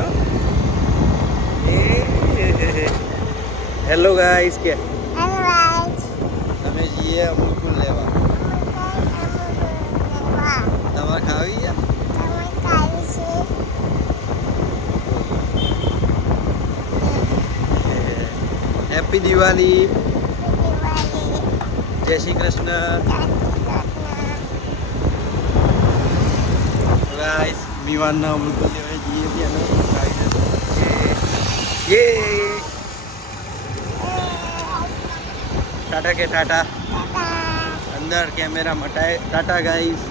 જો. Hello guys કે તમે જઈએ અમુકુલ લેવા. તમારે ખાવી છે? હેપી દિવાળી. જય શ્રી કૃષ્ણ. ગાઈસ વિમાનના અમુકુલ લેવા જઈએ છીએ. યે टाटा के टाटा अंदर कैमरा मटाए टाटा गाइस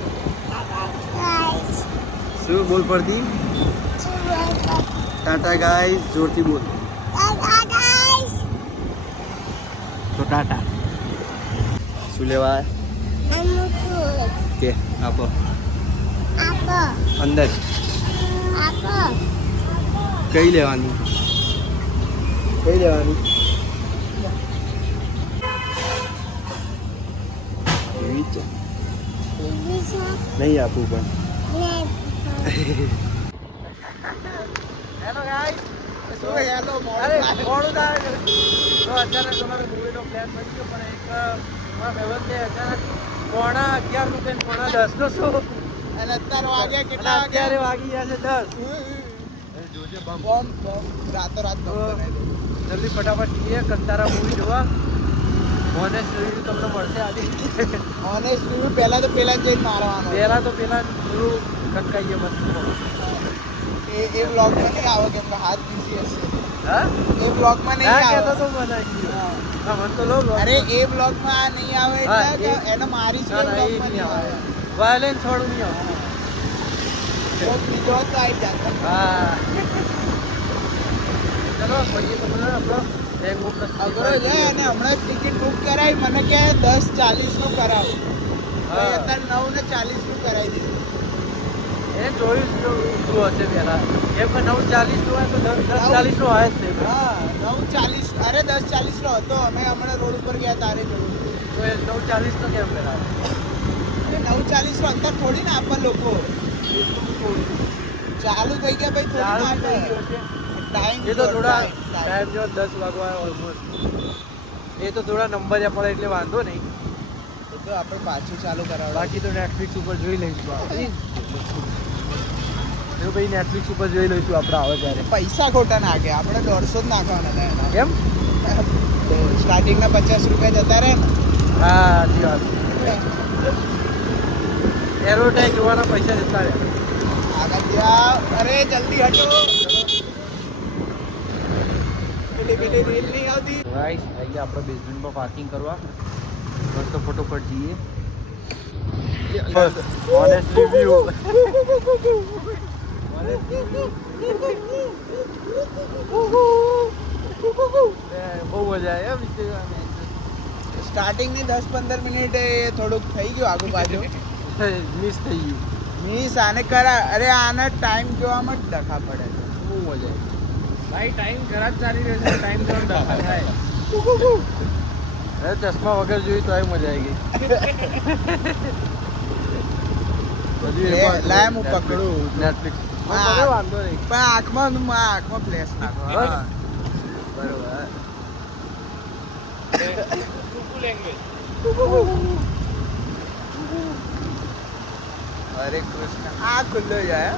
શું બોલ પડતી टाटा गाइस જોરથી બોલ તો टाटा શું લેવા કે આપો અંદર કઈ લેવાની નહીં આપું પણ હેલો ગાઈસ શું હેલો અરે મોડું થાય તો અચાનક તમારો મૂવીનો પ્લાન બની ગયો પણ એક મારા ભાઈબંધે અચાનક 11:30 પોણા 10 નો શું અને અત્યારે વાગ્યા કેટલા અત્યારે વાગી ગયા છે 10 જોજે બોમ્બ રાતો રાત જલ્દી ફટાફટ જઈએ કંતારા મૂવી જોવા. ઓનેસ્ટ રિવ્યુ તમને મળશે આજે. ઓનેસ્ટ રિવ્યુ પહેલા તો પેલા જઈને મારવાનો. પહેલા તો પેલા થોડું કટકાઈએ મસ્ત. એ બ્લોગમાં નહીં આવે કેમ કે હાથ બીજી હશે. હા એ બ્લોગમાં નહીં આવે. કહેતો તો બનાવી ગયો. હા મન તો લો અરે એ બ્લોગમાં નહીં આવે એટલે એને મારી છે બ્લોગમાં નહીં આવે. વાયલેન્સ વાળું નહીં આવે. તો બીજો તો આવી જાતા. હા ચલો પછી તમને આપણો અગરો છે અને હમણાં ટિકિટ બુક કરાવી મને કે 10:40 નું કરાવો. અત્યારે 9:40 નું કરાવી દીધું. એ 24 નું હશે પેલા એમ કે 9:40 નું હોય તો 10:40 નું હોય જ નહીં. હા 9:40 અરે 10:40 નો હતો. અમે હમણાં રોડ ઉપર ગયા તારે જોયું તો એ 9:40 નો કેમ કરાવે? 9:40 નો અંદર થોડી ના આપે લોકો. ચાલુ થઈ ગયા ભાઈ ચાલુ થઈ ગયો છે ટાઈમ. એ તો થોડા ટાઈમ જો 10 વાગવા ઓલમોસ્ટ. એ તો થોડા નંબર પડે એટલે વાંધો નહીં. તો આપણે પાછું ચાલુ કરાવવાનું. બાકી તો નેટફ્લિક્સ ઉપર જોઈ લઈશું આપણે. જો ભાઈ નેટફ્લિક્સ ઉપર જોઈ લઈશું આપણે આવે ત્યારે. પૈસા ખોટા નાખે આપણે 150 જ નાખવાના હતા. કેમ? સ્ટાર્ટિંગના 50 રૂપિયા જતા રહે ને. હા સાચી વાત. એરોટેક જોવાના પૈસા જતા રહે. આગળ ત્યાં અરે જલ્દી હટો. પેલી રીલ નહીં આવતી. ગાઈસ અહીંયા આપણે બેઝમેન્ટમાં પાર્કિંગ કરવા મસ્ત ફટોફટ જઈએ. ઓનેસ્ટ રિવ્યુ બહુ મજા આવે. સ્ટાર્ટિંગની 10-15 મિનિટ એ થોડુંક થઈ ગયું આગુ બાજુ મિસ થઈ ગયું. મિસ આને કરા અરે આને ટાઈમ જોવામાં જ ડખા પડે. બહુ મજા આવે ભાઈ. ટાઈમ ખરાબ ચાલી રહ્યો છે. ટાઈમ જોવામાં ડખા થાય. અરે ચશ્મા વગર જોઈ તો મજા આવી ગઈ. લાય હું પકડું નેટફ્લિક્સ. વાંધો નહીં પણ આંખમાં ફ્લેશ નાખો. બરોબર. હરે કૃષ્ણ. આ ખુલ્લો જાય.